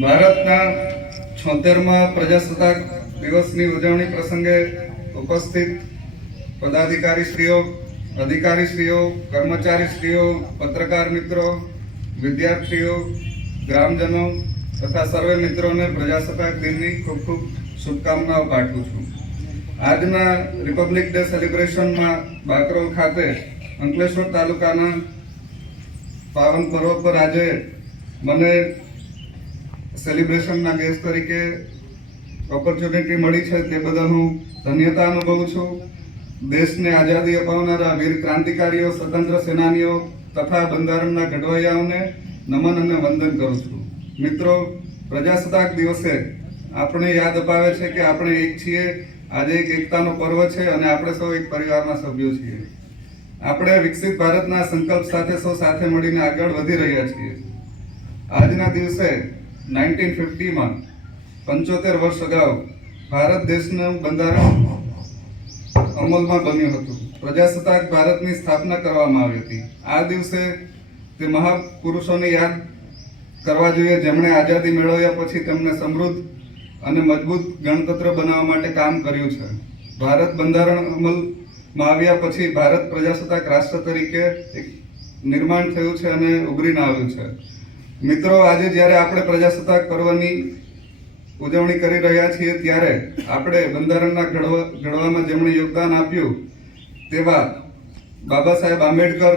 ભારતના છોતેરમાં પ્રજાસત્તાક દિવસની ઉજવણી પ્રસંગે ઉપસ્થિત પદાધિકારીશ્રીઓ, અધિકારીશ્રીઓ, કર્મચારીશ્રીઓ, પત્રકાર મિત્રો, વિદ્યાર્થીઓ, ગ્રામજનો તથા સર્વે મિત્રોને પ્રજાસત્તાક દિનની ખૂબ ખૂબ શુભકામનાઓ પાઠવું છું. આજના રિપબ્લિક ડે સેલિબ્રેશનમાં બાકરોલ ખાતે અંકલેશ્વર તાલુકાના પાવન પર્વ પર આજે મને સેલિબ્રેશનના ગેસ્ટ તરીકે ઓપોર્ચ્યુનિટી મળી છે તે બદલ હું ધન્યતા અનુભવું છું. દેશને આઝાદી અપાવનારા વીર ક્રાંતિકારીઓ, સ્વતંત્ર સેનાનીઓ તથા બંધારણના ઘડવૈયાઓને નમન અને વંદન કરું છું. મિત્રો, પ્રજાસત્તાક દિવસે આપણે યાદ અપાવે છે કે આપણે એક છીએ, આજે એક એકતાનો પર્વ છે અને આપણે સૌ એક પરિવારના સભ્યો છીએ. આપણે વિકસિત ભારતના સંકલ્પ સાથે સૌ સાથે મળીને આગળ વધી રહ્યા છીએ. આજના દિવસે નાઇન્ટીન ફિફ્ટીમાં પંચોતેર વર્ષ અગાઉ, ભારત દેશનું બંધારણ અમલમાં બન્યું હતું. પ્રજાસત્તાક ભારતની સ્થાપના કરવામાં આવી હતી. આ દિવસે તે મહાપુરુષોને યાદ કરવા જોઈએ, જેમણે આઝાદી મેળવ્યા પછી તેમને સમૃદ્ધ અને મજબૂત ગણતંત્ર બનાવવા માટે કામ કર્યું છે. ભારત બંધારણ અમલમાં આવ્યા પછી ભારત પ્રજાસત્તાક રાષ્ટ્ર તરીકે એક નિર્માણ થયું છે અને ઉભરીને આવ્યું છે. મિત્રો, આજે જ્યારે આપણે પ્રજાસત્તાક પર્વની ઉજવણી કરી રહ્યા છીએ, ત્યારે આપણે બંધારણના ઘડવા, ઘડવામાં જેમણે યોગદાન આપ્યું તેવા બાબા સાહેબ આંબેડકર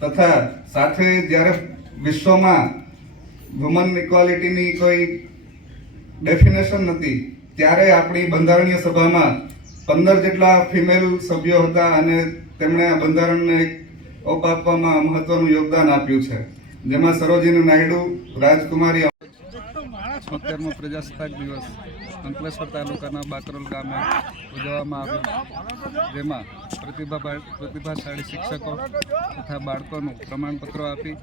તથા સાથે જ્યારે વિશ્વમાં વુમન ઇક્વાલિટીની કોઈ ડેફિનેશન નથી ત્યારે આપણી બંધારણીય સભામાં પંદર જેટલા ફિમેલ સભ્યો હતા અને તેમણે આ બંધારણને ઓપ આપવામાં મહત્વનું યોગદાન આપ્યું છે. જેમાં સરોજીની નાયડુ, રાજકુમારી છોતેરમો પ્રજાસત્તાક દિવસ અંકલેશ્વર તાલુકાના બાકરોલ ગામે ઉજવવામાં આવ્યો. જેમાં પ્રતિભા પ્રતિભાશાળી શિક્ષકો તથા બાળકોનું પ્રમાણપત્રો આપી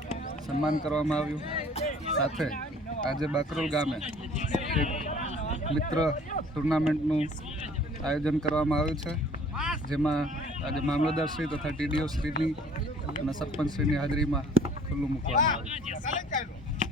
સન્માન કરવામાં આવ્યું. સાથે આજે બાકરોલ ગામે એક મિત્ર ટુર્નામેન્ટનું આયોજન કરવામાં આવ્યું છે. જેમાં આજે મામલતદારશ્રી તથા ટીડીઓ શ્રીની અને સરપંચશ્રીની હાજરીમાં ખુલ્લું મૂકવામાં આવ્યું